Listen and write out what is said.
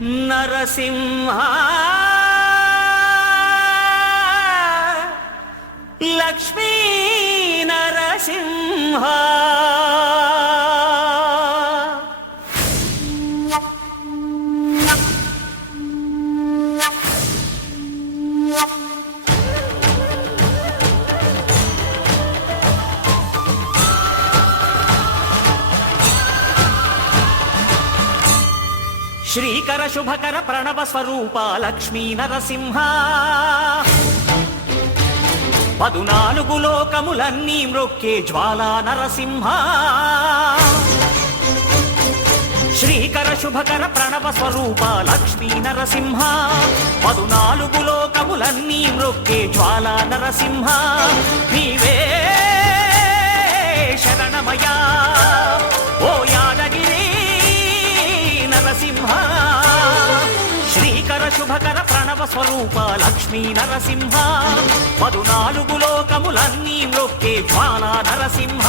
నరసింహ లక్ష్మీ నరసింహ శ్రీకర శుభకర ప్రణవ స్వరూప లక్ష్మీ నరసింహ 14 లోకములన్నీ మ్రొక్కే జ్వాలా నరసింహ శ్రీకర శుభకర ప్రణవ స్వరూప లక్ష్మీ నరసింహ 14 లోకములన్నీ మ్రొక్కే జ్వాలా నరసింహ నీవే శరణమయ్యా ఓ యాదగిరి నరసింహ శ్రీకర శుభకర ప్రణవ స్వరూప లక్ష్మీ నరసింహ 14 లోకములన్నీ మ్రొక్కే జ్వాలా నరసింహ